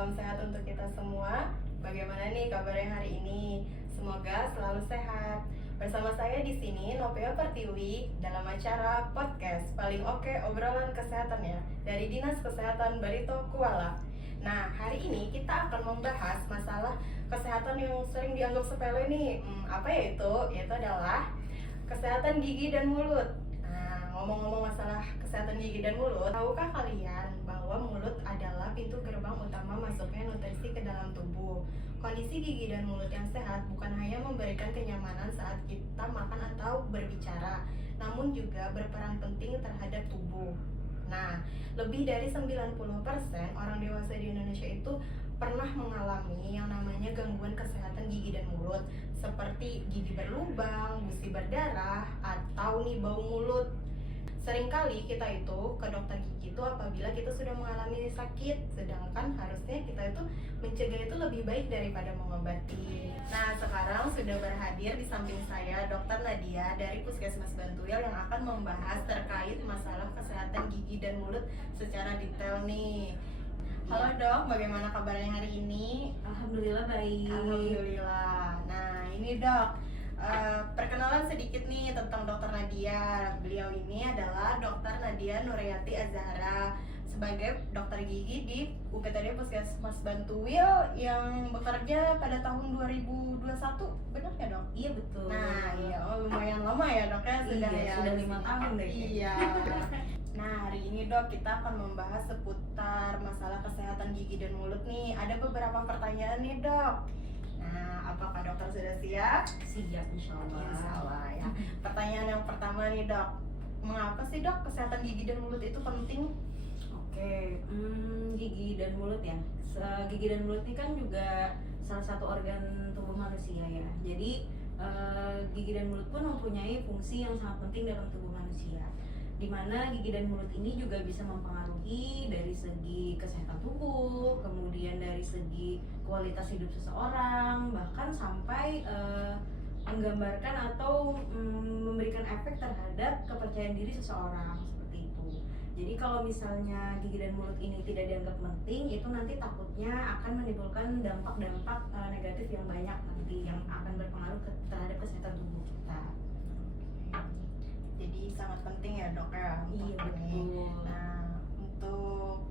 salam sehat untuk kita semua. Bagaimana nih kabarnya hari ini? Semoga selalu sehat. Bersama saya di sini Novia Pertiwi dalam acara podcast paling oke obrolan kesehatannya dari Dinas Kesehatan Barito Kuala. Nah, hari ini kita akan membahas masalah kesehatan yang sering dianggap sepele nih. Apa ya itu? Yaitu adalah kesehatan gigi dan mulut. Nah, ngomong-ngomong masalah kesehatan gigi dan mulut, tahukah kalian bahwa mulut adalah pintu gerbang utama masuknya nutrisi ke dalam tubuh? Kondisi gigi dan mulut yang sehat bukan hanya memberikan kenyamanan saat kita makan atau berbicara, namun juga berperan penting terhadap tubuh. Nah, lebih dari 90% orang dewasa di Indonesia itu pernah mengalami yang namanya gangguan kesehatan gigi dan mulut, seperti gigi berlubang, gusi berdarah, atau nih bau mulut. Seringkali kita itu ke dokter gigi itu apabila kita sudah mengalami sakit, sedangkan harusnya kita itu mencegah itu lebih baik daripada mengobati. Nah, sekarang sudah berhadir di samping saya Dr. Nadia dari Puskesmas Bantuil yang akan membahas terkait masalah kesehatan gigi dan mulut secara detail nih. Halo dok, bagaimana kabarnya hari ini? Alhamdulillah baik. Alhamdulillah. Nah ini dok, perkenalan sedikit nih tentang Dokter Nadia. Beliau ini adalah Dokter Nadia Nurayati Azahra sebagai dokter gigi di UPTD Puskesmas Bantuil yang bekerja pada tahun 2021, benar ya dok? Iya betul. Nah iya, lumayan lama ya dok ya, sudah iya, ya. sudah 5 tahun deh. Iya. Nah, hari ini dok kita akan membahas seputar masalah kesehatan gigi dan mulut nih. Ada beberapa pertanyaan nih dok. Nah, apakah dokter sudah siap? Siap insyaallah. Insyaallah ya. Pertanyaan yang pertama nih dok. Mengapa sih dok kesehatan gigi dan mulut itu penting? Oke, gigi dan mulut ya. Gigi dan mulut ini kan juga salah satu organ tubuh manusia ya. Jadi gigi dan mulut pun mempunyai fungsi yang sangat penting dalam tubuh manusia, di mana gigi dan mulut ini juga bisa mempengaruhi dari segi kesehatan tubuh, kemudian dari segi kualitas hidup seseorang, bahkan sampai menggambarkan atau memberikan efek terhadap kepercayaan diri seseorang, seperti itu. Jadi kalau misalnya gigi dan mulut ini tidak dianggap penting, itu nanti takutnya akan menimbulkan dampak-dampak negatif yang banyak nanti yang akan berpengaruh terhadap kesehatan tubuh kita. Jadi sangat penting ya dok ya. Iya betul. Nah untuk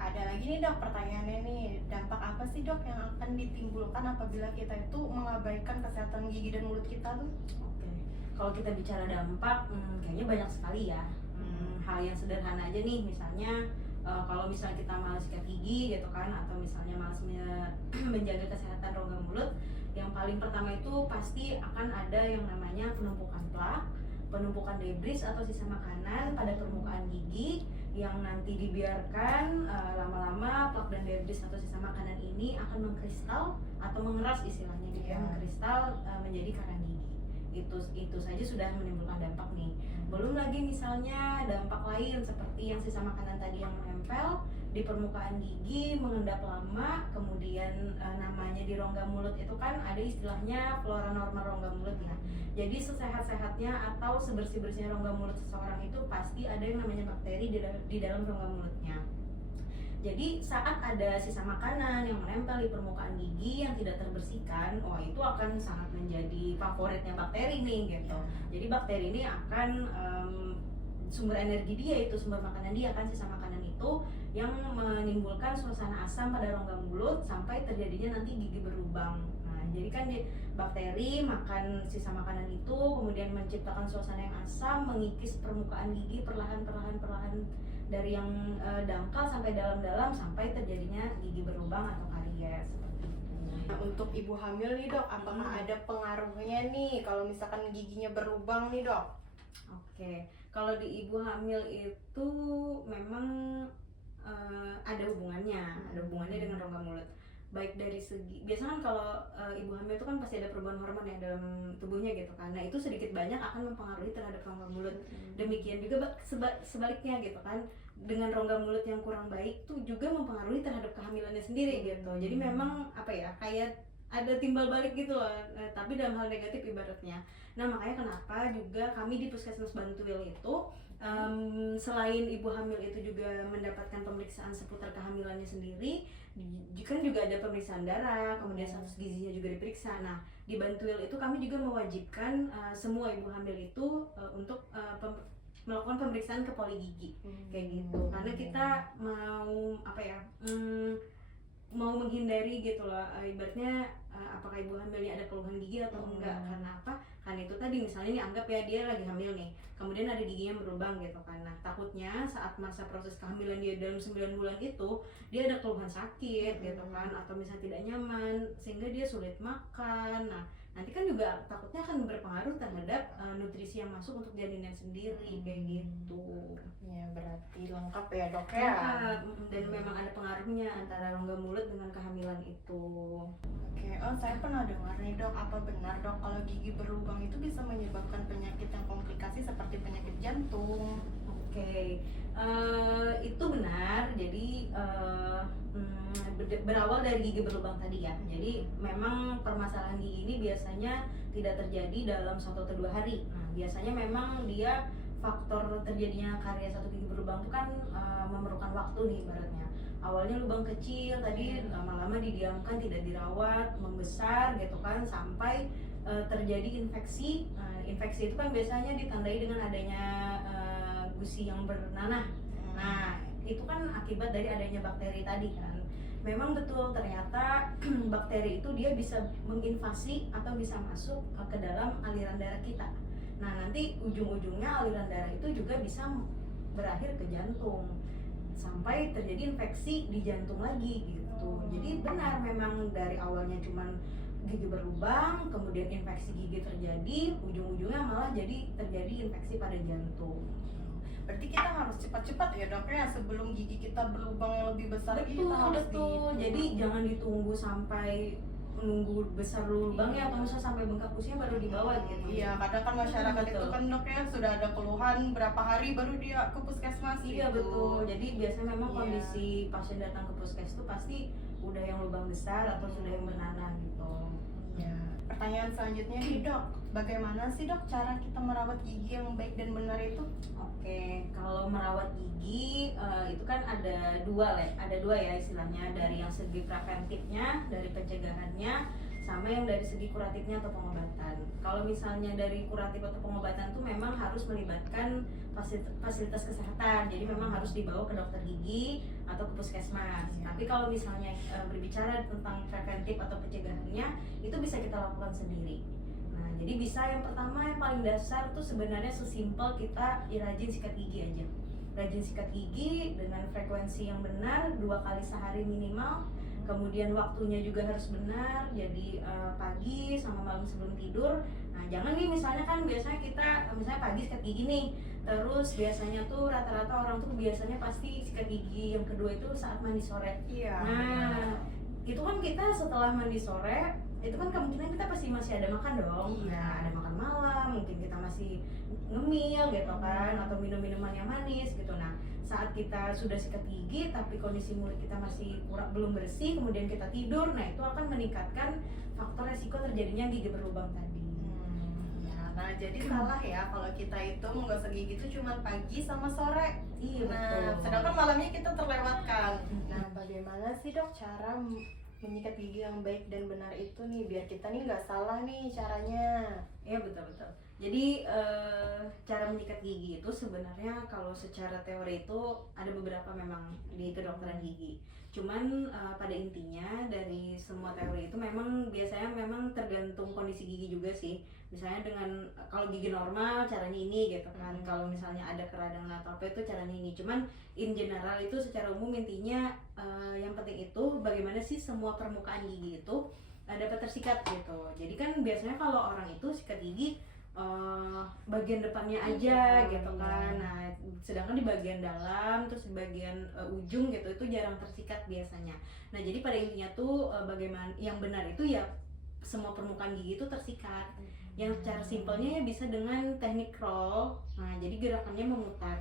ada lagi nih dok pertanyaannya nih, dampak apa sih dok yang akan ditimbulkan apabila kita itu mengabaikan kesehatan gigi dan mulut kita tuh? Oke, kalau kita bicara dampak, kayaknya banyak sekali ya. Hal yang sederhana aja nih, misalnya kalau misalnya kita malas sikat gigi gitu kan, atau misalnya malas menjaga kesehatan rongga mulut, yang paling pertama itu pasti akan ada yang namanya penumpukan plak, penumpukan debris atau sisa makanan pada permukaan gigi, yang nanti dibiarkan lama-lama plak dan debris atau sisa makanan ini akan mengkristal atau mengeras istilahnya gitu ya, mengkristal menjadi karang gigi. Itu saja sudah menimbulkan dampak nih. Belum lagi misalnya dampak lain seperti yang sisa makanan tadi yang menempel di permukaan gigi mengendap lama, kemudian namanya di rongga mulut itu kan ada istilahnya flora normal rongga mulut ya. Jadi sesehat-sehatnya atau sebersih-bersihnya rongga mulut seseorang itu pasti ada yang namanya bakteri di dalam rongga mulutnya. Jadi saat ada sisa makanan yang menempel di permukaan gigi yang tidak terbersihkan, itu akan sangat menjadi favoritnya bakteri nih gitu. Jadi bakteri ini akan sumber energi dia itu, sumber makanan dia kan sisa makanan itu yang menimbulkan suasana asam pada rongga mulut sampai terjadinya nanti gigi berlubang. Nah, jadi kan bakteri makan sisa makanan itu kemudian menciptakan suasana yang asam, mengikis permukaan gigi perlahan dari yang dangkal sampai dalam-dalam sampai terjadinya gigi berlubang atau karies seperti itu. Nah, untuk ibu hamil nih dok, apakah ada pengaruhnya nih kalau misalkan giginya berlubang nih dok? Oke, kalau di ibu hamil itu memang ada hubungannya dengan rongga mulut. Baik dari segi, biasanya kan kalau ibu hamil itu kan pasti ada perubahan hormon ya dalam tubuhnya gitu kan. Nah itu sedikit banyak akan mempengaruhi terhadap rongga mulut. Demikian juga sebaliknya gitu kan, dengan rongga mulut yang kurang baik tuh juga mempengaruhi terhadap kehamilannya sendiri gitu. Jadi memang apa ya, kayak ada timbal balik gitu loh, tapi dalam hal negatif ibaratnya. Nah makanya kenapa juga kami di Puskesmas Bantuil itu selain ibu hamil itu juga mendapatkan pemeriksaan seputar kehamilannya sendiri, kan juga ada pemeriksaan darah, kemudian status gizinya juga diperiksa. Nah di Bantuil itu kami juga mewajibkan semua ibu hamil itu untuk melakukan pemeriksaan ke poli gigi kayak gitu, karena kita mau apa ya, mau menghindari gitu loh, ibaratnya apakah ibu hamilnya ada keluhan gigi atau enggak. Karena apa? Karena itu tadi misalnya nih anggap ya dia lagi hamil nih, kemudian ada giginya berlubang gitu kan. Nah takutnya saat masa proses kehamilan dia dalam 9 bulan itu dia ada keluhan sakit gitu kan, atau misalnya tidak nyaman sehingga dia sulit makan. Nah nanti kan juga takutnya akan berpengaruh terhadap nutrisi yang masuk untuk janinnya sendiri kayak gitu. Ya berarti lengkap ya dok ya. Dan memang ada pengaruhnya antara rongga mulut dengan kehamilan itu. Oke, saya pernah dengar nih dok, apa benar dok kalau gigi berlubang itu bisa menyebabkan penyakit yang komplikasi seperti penyakit jantung? Oke, itu benar. Jadi berawal dari gigi berlubang tadi ya. Jadi memang permasalahan gigi ini biasanya tidak terjadi dalam 1 atau 2 hari. Nah biasanya memang dia faktor terjadinya karies atau gigi berlubang itu kan memerlukan waktu nih ibaratnya. Awalnya lubang kecil tadi lama-lama didiamkan, tidak dirawat, membesar gitu kan, sampai terjadi infeksi. Infeksi itu kan biasanya ditandai dengan adanya gusi yang bernanah. Nah itu kan akibat dari adanya bakteri tadi kan. Memang betul ternyata bakteri itu dia bisa menginvasi atau bisa masuk ke dalam aliran darah kita. Nah nanti ujung-ujungnya aliran darah itu juga bisa berakhir ke jantung sampai terjadi infeksi di jantung lagi gitu. Jadi benar memang dari awalnya cuman gigi berlubang, kemudian infeksi gigi terjadi, ujung-ujungnya malah jadi terjadi infeksi pada jantung. Berarti kita harus cepat-cepat ya dok ya, sebelum gigi kita berlubang yang lebih besar lagi kita harus betul. Jadi jangan ditunggu sampai menunggu besar lubangnya atau misalnya sampai bengkak usia baru dibawa gitu. Iya, kadang kan masyarakat itu kan dok ya sudah ada keluhan berapa hari baru dia ke puskesmas. Iya gitu. betul. Jadi biasanya memang kondisi pasien datang ke puskes itu pasti udah yang lubang besar atau sudah yang bernanah gitu. Ya. Pertanyaan selanjutnya nih dok, bagaimana sih dok cara kita merawat gigi yang baik dan benar itu? Oke, kalau merawat gigi itu kan ada dua ya istilahnya, dari yang segi preventifnya, dari pencegahannya, sama yang dari segi kuratifnya atau pengobatan. Kalau misalnya dari kuratif atau pengobatan itu memang harus melibatkan fasilitas kesehatan, jadi memang harus dibawa ke dokter gigi atau ke puskesmas. Tapi kalau misalnya berbicara tentang preventif atau pencegahannya, itu bisa kita lakukan sendiri. Nah, jadi bisa yang pertama yang paling dasar tuh sebenarnya sesimpel kita rajin sikat gigi aja. Rajin sikat gigi dengan frekuensi yang benar 2 kali sehari minimal. Kemudian waktunya juga harus benar, jadi pagi sama malam sebelum tidur. Nah jangan nih misalnya kan biasanya kita misalnya pagi sikat gigi nih, terus biasanya tuh rata-rata orang tuh biasanya pasti sikat gigi yang kedua itu saat mandi sore. Iya. Nah itu kan kita setelah mandi sore itu kan kemungkinan kita pasti masih ada makan dong. Nah ada makan malam, mungkin kita masih ngemil gitu kan, atau minum minuman yang manis gitu. Nah saat kita sudah sikat gigi tapi kondisi mulut kita masih belum bersih, kemudian kita tidur, nah itu akan meningkatkan faktor resiko terjadinya gigi berlubang tadi. Nah jadi salah ya kalau kita itu menggosok gigi itu cuma pagi sama sore. Iya Nah betul. sedangkan malamnya kita terlewatkan. Nah bagaimana sih dok cara menyikat gigi yang baik dan benar itu nih biar kita nih nggak salah nih caranya? Iya betul. Jadi cara menyikat gigi itu sebenarnya kalau secara teori itu ada beberapa memang di kedokteran gigi. Cuman pada intinya dari semua teori itu memang biasanya memang tergantung kondisi gigi juga sih. Misalnya dengan kalau gigi normal caranya ini gitu kan. Kalau misalnya ada keradangan atau apa itu caranya ini. Cuman in general itu secara umum intinya yang penting itu bagaimana sih semua permukaan gigi itu dapat tersikat gitu. Jadi kan biasanya kalau orang itu sikat gigi bagian depannya aja gitu kan. Nah, sedangkan di bagian dalam terus di bagian ujung gitu itu jarang tersikat biasanya. Nah, jadi pada intinya tuh bagaimana yang benar itu ya semua permukaan gigi itu tersikat. Yang cara simpelnya ya bisa dengan teknik roll. Nah, jadi gerakannya memutar.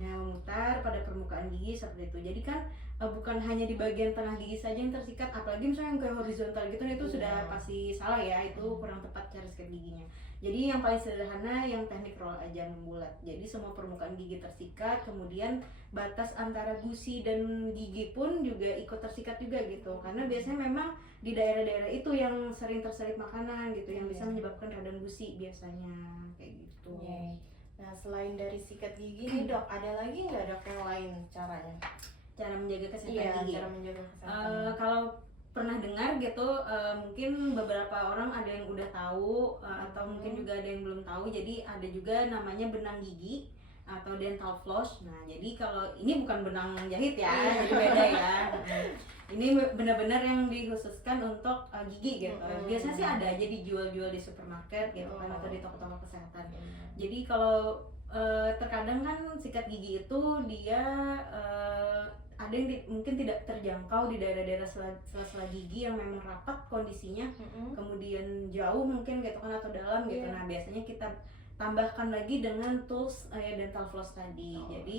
Nah, memutar pada permukaan gigi seperti itu. Jadi kan bukan hanya di bagian tengah gigi saja yang tersikat, apalagi misalnya yang kayak horizontal gitu itu sudah pasti salah ya, itu kurang tepat cara sikat giginya. Jadi yang paling sederhana yang teknik roll aja membulat. Jadi semua permukaan gigi tersikat, kemudian batas antara gusi dan gigi pun juga ikut tersikat juga gitu. Karena biasanya memang di daerah-daerah itu yang sering terselip makanan gitu, yang bisa menyebabkan radang gusi biasanya kayak gitu. Nah, selain dari sikat gigi nih dok, ada lagi nggak dok yang lain caranya? Cara menjaga kesehatan gigi. Cara menjaga kesehatan. Kalau pernah dengar gitu, mungkin beberapa orang ada yang udah tahu atau mungkin juga ada yang belum tahu. Jadi ada juga namanya benang gigi atau dental floss. Nah, jadi kalau ini bukan benang jahit ya, jadi beda ya. Ini benar-benar yang dikhususkan untuk gigi gitu. Biasanya sih ada aja dijual-jual di supermarket gitu kan, atau di toko-toko kesehatan. Jadi kalau terkadang kan sikat gigi itu dia ada yang mungkin tidak terjangkau di daerah-daerah sela-sela gigi yang memang rapat kondisinya, kemudian jauh mungkin gitu kan atau dalam gitu. Nah, biasanya kita tambahkan lagi dengan tools dental floss tadi. Jadi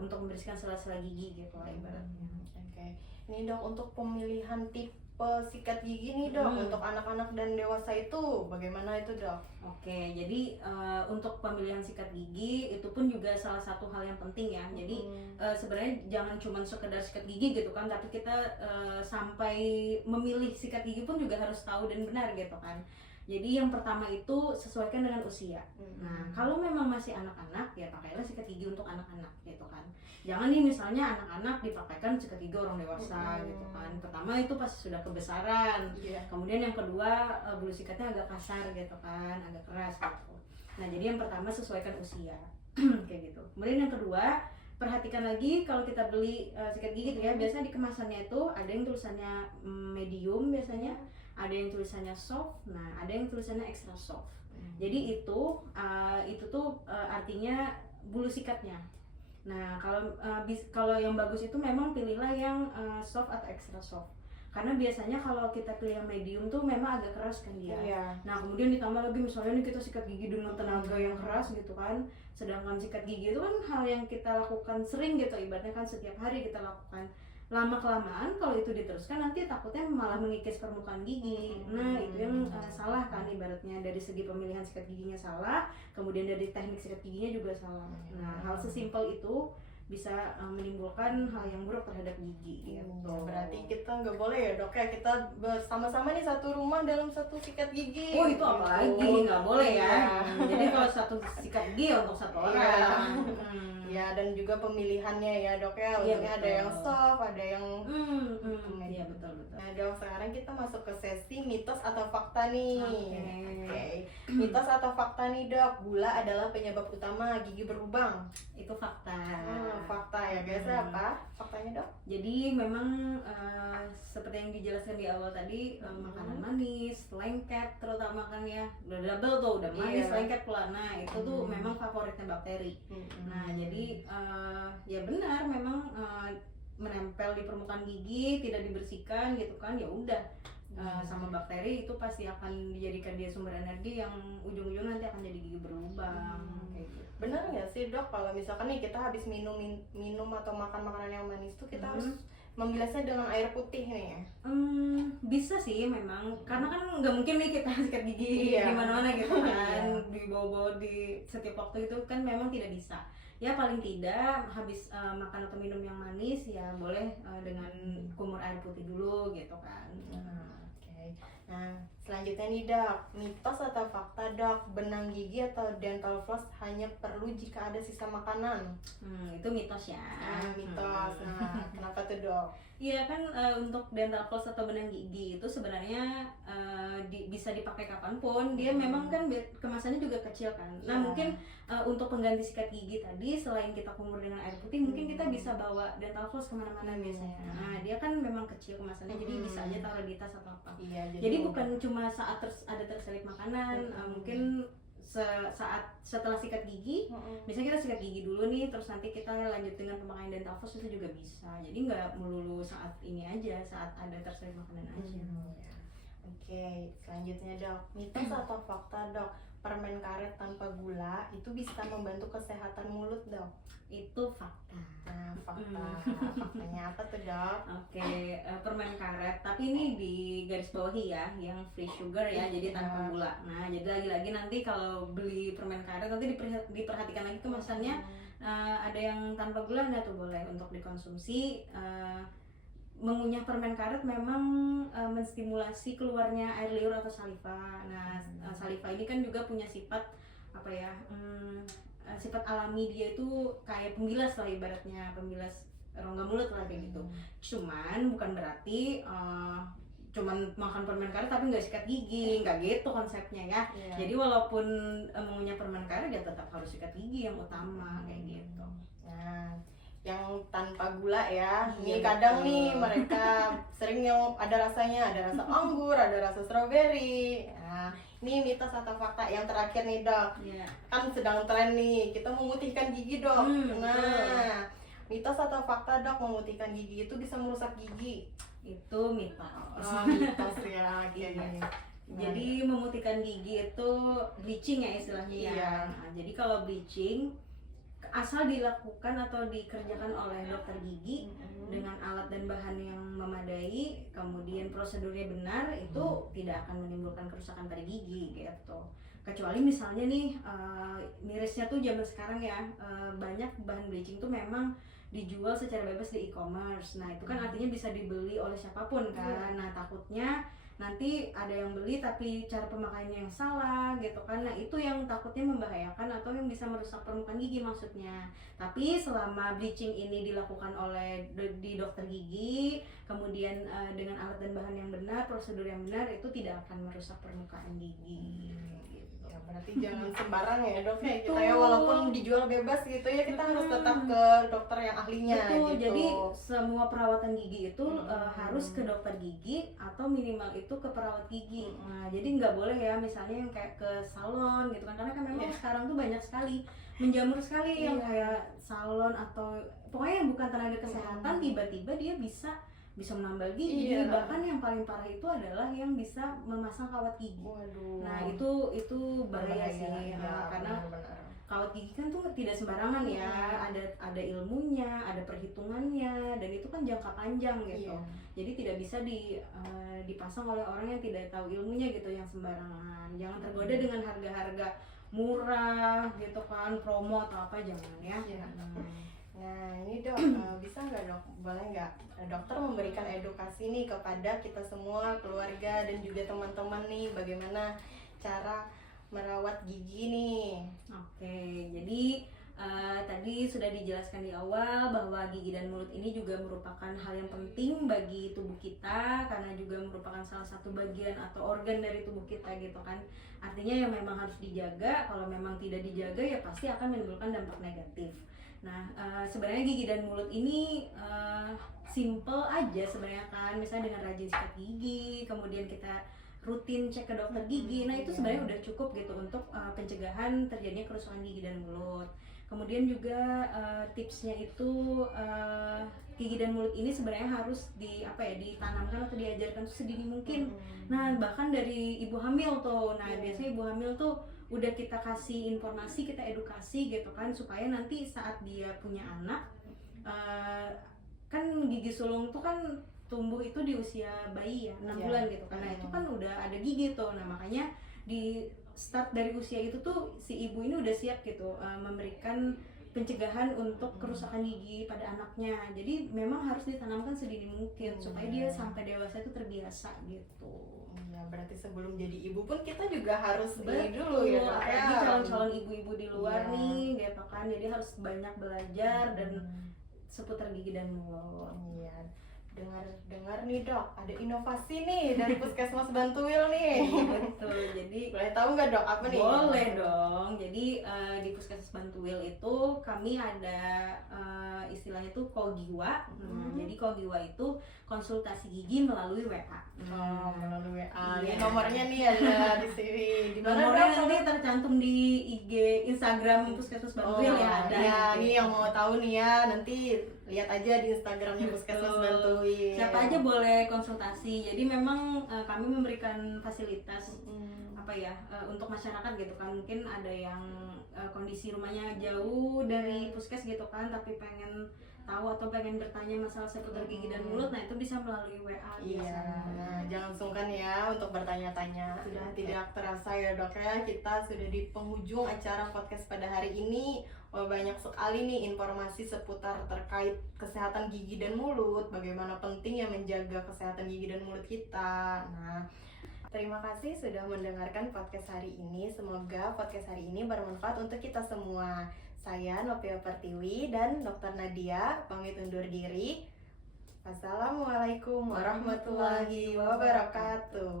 untuk membersihkan sela-sela gigi gitu lah ibaratnya. Oke. Ini dok, untuk pemilihan tipe sikat gigi nih dok, untuk anak-anak dan dewasa itu bagaimana itu dok? Oke, jadi untuk pemilihan sikat gigi itu pun juga salah satu hal yang penting ya. Jadi sebenarnya jangan cuma sekedar sikat gigi gitu kan, tapi kita sampai memilih sikat gigi pun juga harus tahu dan benar gitu kan. Jadi yang pertama itu sesuaikan dengan usia. Nah, kalau memang masih anak-anak ya pakailah sikat gigi untuk anak-anak gitu kan. Jangan nih misalnya anak-anak dipakaikan sikat gigi orang dewasa gitu kan. Pertama itu pasti sudah kebesaran. Kemudian yang kedua bulu sikatnya agak kasar gitu kan, agak keras gitu. Nah, jadi yang pertama sesuaikan usia. Kayak gitu. Kemudian yang kedua, perhatikan lagi kalau kita beli sikat gigi tuh ya, biasanya di kemasannya itu ada yang tulisannya medium biasanya, ada yang tulisannya soft, nah ada yang tulisannya extra soft. Jadi itu tuh artinya bulu sikatnya. Nah, kalau yang bagus itu memang pilihlah yang soft atau extra soft. Karena biasanya kalau kita pilih yang medium tuh memang agak keras kan dia. Nah, kemudian ditambah lagi misalnya nih kita sikat gigi dengan tenaga yang keras gitu kan. Sedangkan sikat gigi itu kan hal yang kita lakukan sering gitu, ibaratnya kan setiap hari kita lakukan. Lama-kelamaan kalau itu diteruskan nanti takutnya malah mengikis permukaan gigi. Nah, itu yang salah kan ibaratnya, dari segi pemilihan sikat giginya salah, kemudian dari teknik sikat giginya juga salah. Nah, hal sesimpel itu bisa menimbulkan hal yang buruk terhadap gigi gitu. Berarti kita nggak boleh ya dok ya, kita bersama-sama nih satu rumah dalam satu sikat gigi. Oh, itu apalagi nggak boleh ya. Jadi kalau satu sikat gigi untuk satu orang. Ya, dan juga pemilihannya ya dok ya, untuknya ada yang soft, ada yang iya betul. Nah dok, sekarang kita masuk ke sesi mitos atau fakta nih. Oke. Mitos atau fakta nih dok, gula adalah penyebab utama gigi berlubang. Itu fakta. Fakta ya guys, apa faktanya dok? Jadi memang seperti yang dijelaskan di awal tadi, makanan manis, lengket terutama kan ya, udah double tuh, udah manis, lengket pula. Nah itu tuh memang favoritnya bakteri. Nah jadi ya benar memang menempel di permukaan gigi, tidak dibersihkan gitu kan, ya udah sama bakteri itu pasti akan dijadikan dia sumber energi yang ujung-ujung nanti akan jadi gigi berlubang. Kayak gitu. Benar nggak sih dok, kalau misalkan nih kita habis minum atau makan makanan yang manis tuh kita harus membilasnya dengan air putih nih ya? Bisa sih memang, karena kan nggak mungkin nih kita sikat gigi di mana-mana gitu kan, dibawa-bawa di setiap waktu itu kan memang tidak bisa. Ya paling tidak habis makan atau minum yang manis ya boleh dengan kumur air putih dulu gitu kan. Nah, selanjutnya nih dok, mitos atau fakta dok, benang gigi atau dental floss hanya perlu jika ada sisa makanan? Itu mitos ya. Mitos. Nah, kenapa tuh dok? Iya kan, untuk dental floss atau benang gigi itu sebenarnya bisa dipakai kapanpun. Dia memang kan kemasannya juga kecil kan. Nah mungkin untuk pengganti sikat gigi tadi, selain kita kumur dengan air putih, mungkin kita bisa bawa dental floss kemana-mana biasanya. Nah dia kan memang kecil kemasannya, jadi bisa aja taruh di tas atau apa. Jadi bukan cuma saat ada terselip makanan, mungkin saat setelah sikat gigi, misalnya kita sikat gigi dulu nih, terus nanti kita lanjut dengan pemakaian dental floss itu juga bisa. Jadi nggak melulu saat ini aja, saat ada terselip makanan aja. Oke, selanjutnya dok, mitos atau fakta dok, permen karet tanpa gula itu bisa membantu kesehatan mulut dok? Itu fakta. Nah, faktanya apa tuh dok? Oke, permen karet, tapi ini di garis bawahi ya, yang free sugar ya, jadi tanpa gula. Nah, jadi lagi-lagi nanti kalau beli permen karet nanti diperhatikan lagi kemasannya, ada yang tanpa gula, nah tuh boleh untuk dikonsumsi. Mengunyah permen karet memang menstimulasi keluarnya air liur atau saliva. Nah, saliva ini kan juga punya sifat apa ya? Sifat alami dia itu kayak pembilas lah, ibaratnya pembilas rongga mulut lah kayak gitu. Cuman bukan berarti cuman makan permen karet tapi nggak sikat gigi, nggak gitu konsepnya ya. Jadi walaupun mengunyah permen karet ya tetap harus sikat gigi yang utama kayak gitu. Nah, yang tanpa gula ya, ini Iya, kadang betul. nih mereka sering yang ada rasanya, ada rasa anggur, ada rasa stroberi. Nah, ini mitos atau fakta yang terakhir nih dok, Iya. kan sedang tren nih kita memutihkan gigi dok. Nah, mitos atau fakta dok, memutihkan gigi itu bisa merusak gigi? Itu mitos. Oh, mitos ya. Iya. Nah, Jadi memutihkan gigi itu bleaching ya istilahnya ya. Iya. Nah, jadi kalau bleaching asal dilakukan atau dikerjakan oleh dokter gigi dengan alat dan bahan yang memadai, kemudian prosedurnya benar, itu tidak akan menimbulkan kerusakan pada gigi gitu. Kecuali misalnya nih mirisnya tuh zaman sekarang ya, banyak bahan bleaching tuh memang dijual secara bebas di e-commerce. Nah, itu kan artinya bisa dibeli oleh siapapun kan. Nah, takutnya nanti ada yang beli tapi cara pemakaiannya yang salah gitu kan. Nah, itu yang takutnya membahayakan atau yang bisa merusak permukaan gigi maksudnya. Tapi selama bleaching ini dilakukan oleh di dokter gigi, kemudian dengan alat dan bahan yang benar, prosedur yang benar, itu tidak akan merusak permukaan gigi gitu. Ya, berarti jangan sembarang ya dok ya, kita Betul. ya walaupun dijual bebas gitu ya, kita harus tetap ke dokter yang ahlinya. Betul, gitu. jadi semua perawatan gigi itu harus ke dokter gigi atau minimal itu ke perawat gigi. Nah, jadi nggak boleh ya misalnya yang kayak ke salon gitu kan, karena kan memang sekarang tuh banyak sekali menjamur sekali yang kayak salon atau pokoknya yang bukan tenaga kesehatan, tiba-tiba dia bisa menambal gigi. Bahkan yang paling parah itu adalah yang bisa memasang kawat gigi. Waduh. Nah, itu bahaya sih ya, karena benar-benar. kawat gigi kan tuh tidak sembarangan ya, ada ilmunya, ada perhitungannya, dan itu kan jangka panjang gitu. Jadi tidak bisa dipasang oleh orang yang tidak tahu ilmunya gitu, yang sembarangan. Jangan tergoda dengan harga-harga murah gitu kan, promo atau apa, jangan ya. Nah, ini dok, bisa nggak dok, boleh nggak dokter memberikan edukasi nih kepada kita semua, keluarga dan juga teman-teman nih, bagaimana cara merawat gigi nih? Oke, jadi tadi sudah dijelaskan di awal bahwa gigi dan mulut ini juga merupakan hal yang penting bagi tubuh kita, karena juga merupakan salah satu bagian atau organ dari tubuh kita gitu kan. Artinya ya memang harus dijaga, kalau memang tidak dijaga ya pasti akan menimbulkan dampak negatif. Nah, sebenarnya gigi dan mulut ini simple aja sebenarnya kan, misalnya dengan rajin sikat gigi, kemudian kita rutin cek ke dokter gigi. Nah, itu sebenarnya udah cukup gitu untuk pencegahan terjadinya kerusakan gigi dan mulut. Kemudian juga tipsnya itu gigi dan mulut ini sebenarnya harus ditanamkan atau diajarkan tuh sedini mungkin. Nah, bahkan dari ibu hamil tuh. Nah, biasanya ibu hamil tuh udah kita kasih informasi, kita edukasi gitu kan, supaya nanti saat dia punya anak, kan gigi sulung tuh kan tumbuh itu di usia bayi ya, 6 bulan gitu kan. Nah, itu kan udah ada gigi tuh. Nah, makanya di start dari usia itu tuh si ibu ini udah siap gitu memberikan pencegahan untuk kerusakan gigi pada anaknya. Jadi memang harus ditanamkan sedini mungkin supaya dia sampai dewasa itu terbiasa gitu. Ya, berarti sebelum jadi ibu pun kita juga harus ini dulu ya dok. Apalagi calon-calon ibu-ibu di luar nih gitu kan, jadi harus banyak belajar dan seputar gigi dan mulut. Iya. Dengar nih dok, ada inovasi nih dari Puskesmas Bantuil nih. Betul. Jadi boleh tahu nggak dok apa nih? Boleh dong. Jadi di Puskesmas Bantuil itu kami ada istilahnya tuh Kogiwa. Jadi Kogiwa itu konsultasi gigi melalui WA. Melalui WA. Iya. Ini nomornya nih ada di sini. Di mana Nomornya dok? nanti tercantum di IG Instagram Puskesmas Bantuil ya, ada. Ya, ini yang mau tahu nih ya, nanti lihat aja di Instagramnya Puskesmas Bantuin. Siapa aja boleh konsultasi. Jadi memang kami memberikan fasilitas apa ya untuk masyarakat gitu kan. Mungkin ada yang kondisi rumahnya jauh dari puskes gitu kan, tapi pengen tahu atau pengen bertanya masalah seputar gigi dan mulut, nah itu bisa melalui WA. Iya, nah, jangan sungkan ya untuk bertanya-tanya. Sudah tidak terasa ya dok ya, kita sudah di penghujung acara podcast pada hari ini. Wah, banyak sekali nih informasi seputar terkait kesehatan gigi dan mulut, bagaimana pentingnya menjaga kesehatan gigi dan mulut kita. Nah, terima kasih sudah mendengarkan podcast hari ini. Semoga podcast hari ini bermanfaat untuk kita semua. Saya Nopia Pertiwi dan Dr. Nadia pamit undur diri. Wassalamualaikum warahmatullahi wabarakatuh.